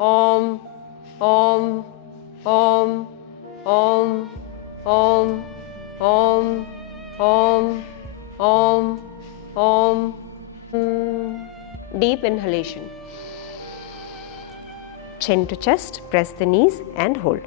Om, Om, Om, Om, Om, Om, Om, Om, Om. Deep inhalation. Chin to chest, press the knees and hold.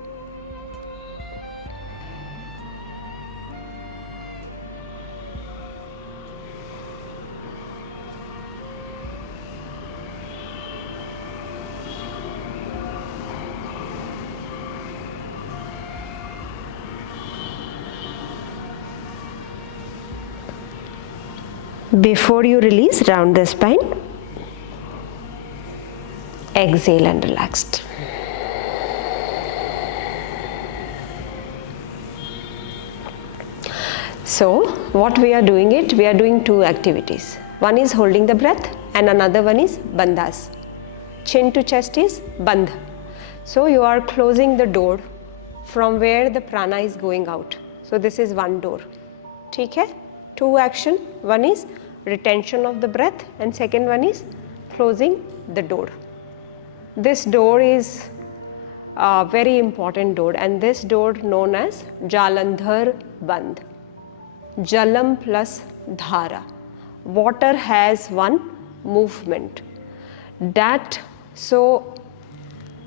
Before you release, round the spine. Exhale and relaxed. So, what we are doing we are doing two activities. One is holding the breath and another one is bandhas. Chin to chest is bandh. So, you are closing the door from where the prana is going out. So, this is one door. ठीक है? Two action. One is retention of the breath and second one is closing the door. This door is a very important door and this door known as Jalandhar Bandh. Jalam plus dhara. Water has one movement. So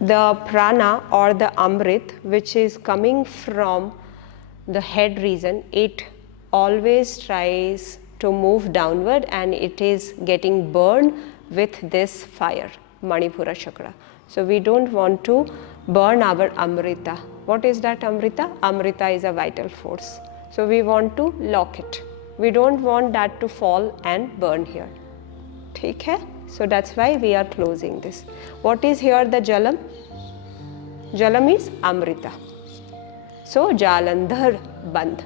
the prana or the amrit which is coming from the head region, it always tries to move downward and it is getting burned with this fire, Manipura chakra. So we don't want to burn our amrita. What is that amrita? Amrita is a vital force. So we want to lock it. We don't want that to fall and burn here. ठीक है? So that's why we are closing this. What is here the jalam? Jalam is amrita. So Jalandhar Bandh.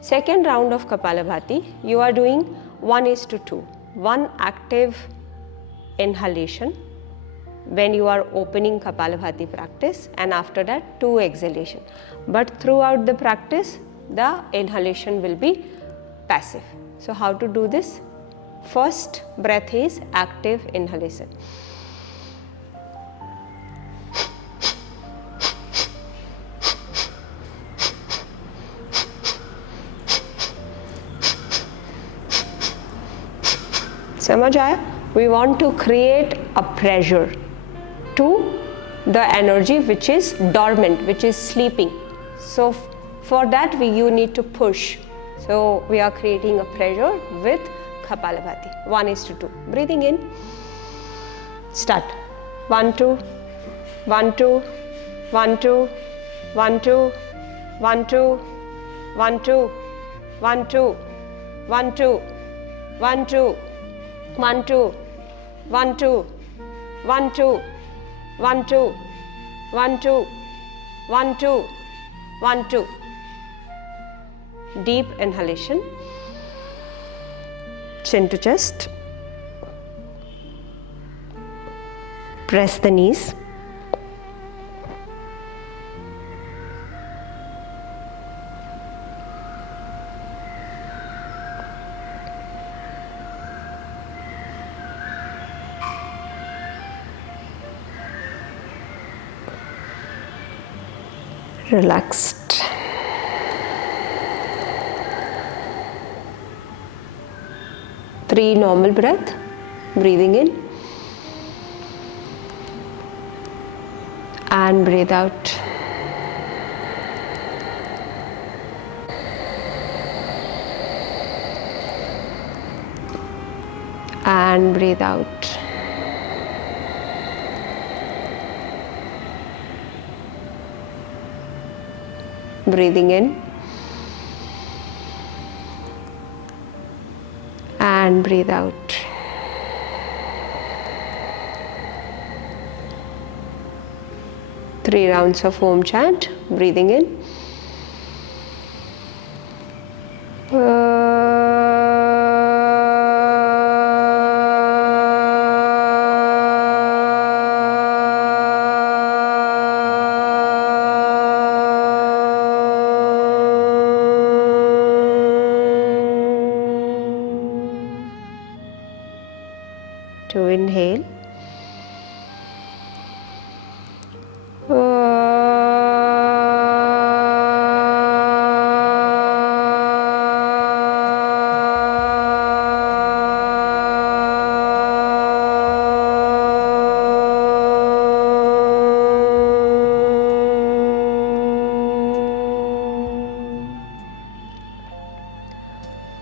Second round of Kapalabhati, you are doing 1:2. One active inhalation when you are opening Kapalabhati practice and after that 2 exhalation. But throughout the practice, the inhalation will be passive. So how to do this? First breath is active inhalation. समझ आया? We want to create a pressure to the energy which is dormant, which is sleeping. So for that you need to push. So we are creating a pressure with Kapalabhati. 1:2. Breathing in. Start. 1 2 1 2 1 2 1 2 1 2 1 2 1 2 1 2 1 2 1 2 1 2 1 2 1 2 1 2 1 2 1 2. Deep inhalation. Chin to chest. Press the knees. Relaxed. Three normal breath, breathing in and breathe out. And breathe out. Breathing in and breathe out. Three rounds of Om chant, breathing in. To inhale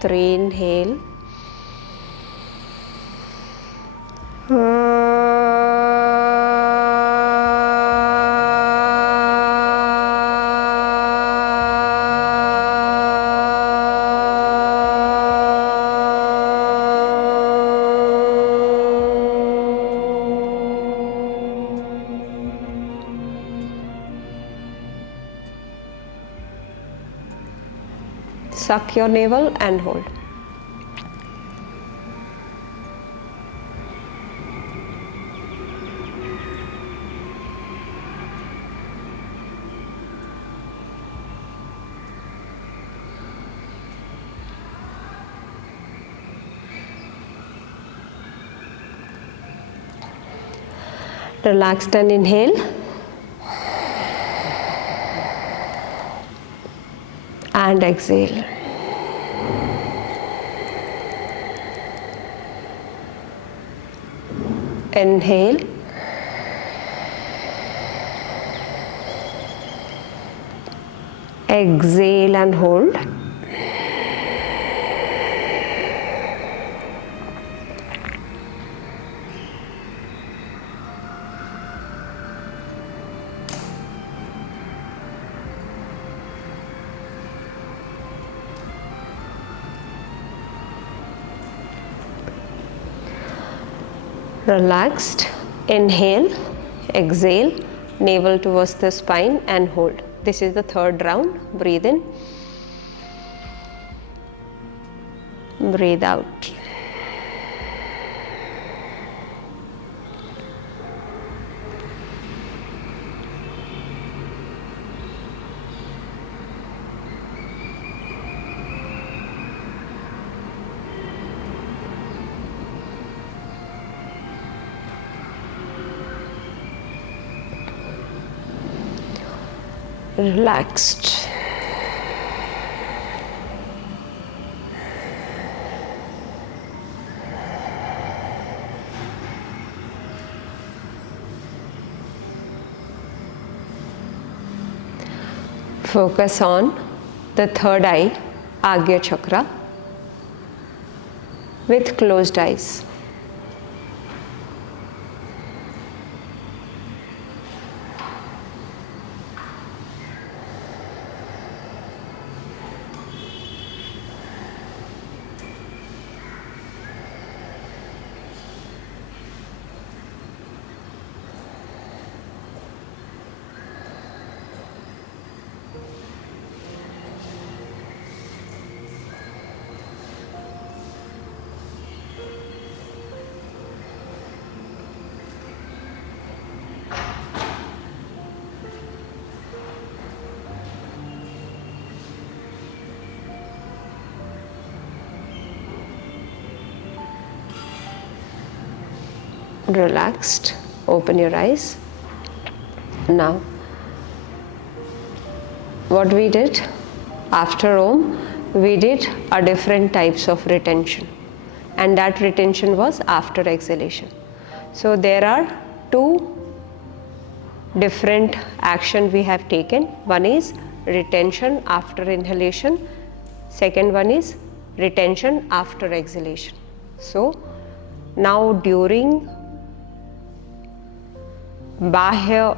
3 inhale, suck your navel and hold. Relaxed and inhale. And exhale. Inhale. Exhale and hold. Relaxed, inhale, exhale, navel towards the spine and hold. This is the third round. Breathe in, breathe out. Relaxed. Focus on the third eye, Agya chakra, with closed eyes. Relaxed, open your eyes. Now, what we did after Om, we did a different types of retention, and that retention was after exhalation. So there are two different action we have taken. One is retention after inhalation, second one is retention after exhalation. So now during Bahya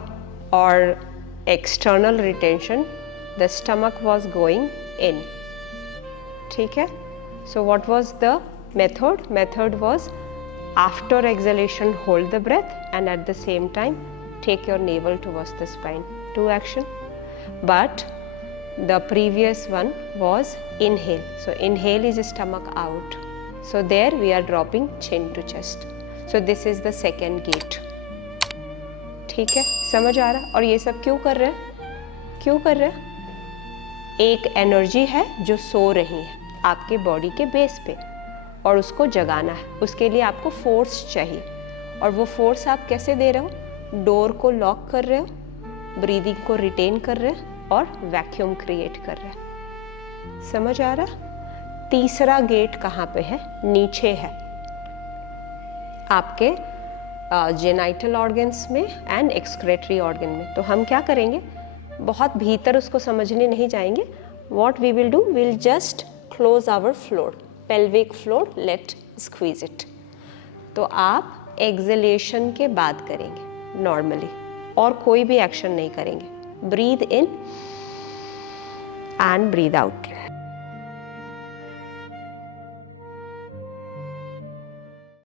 or external retention, the stomach was going in. ठीक है? So what was the method? Method was after exhalation hold the breath and at the same time take your navel towards the spine. Two action. But the previous one was inhale. So inhale is stomach out. So there we are dropping chin to chest. So this is the second gate. ठीक है, समझ आ रहा? और ये सब क्यों कर रहे हैं? क्यों कर रहे हैं? एक एनर्जी है जो सो रही है आपके बॉडी के बेस पे और उसको जगाना है. उसके लिए आपको फोर्स चाहिए और वो फोर्स आप कैसे दे रहे हो? डोर को लॉक कर रहे हो, ब्रीदिंग को रिटेन कर रहे हो और वैक्यूम क्रिएट कर रहे हो. समझ आ रहा? तीसरा गेट कहाँ पे है? नीचे है आपके जेनाइटल ऑर्गन्स में एंड एक्सक्रेटरी ऑर्गन में. तो हम क्या करेंगे, बहुत भीतर उसको समझने नहीं जाएंगे. What we will do, will just close our floor, pelvic floor, let squeeze it. तो आप एक्सलेशन के बाद करेंगे नॉर्मली, और कोई भी एक्शन नहीं करेंगे. Breathe in and breathe out.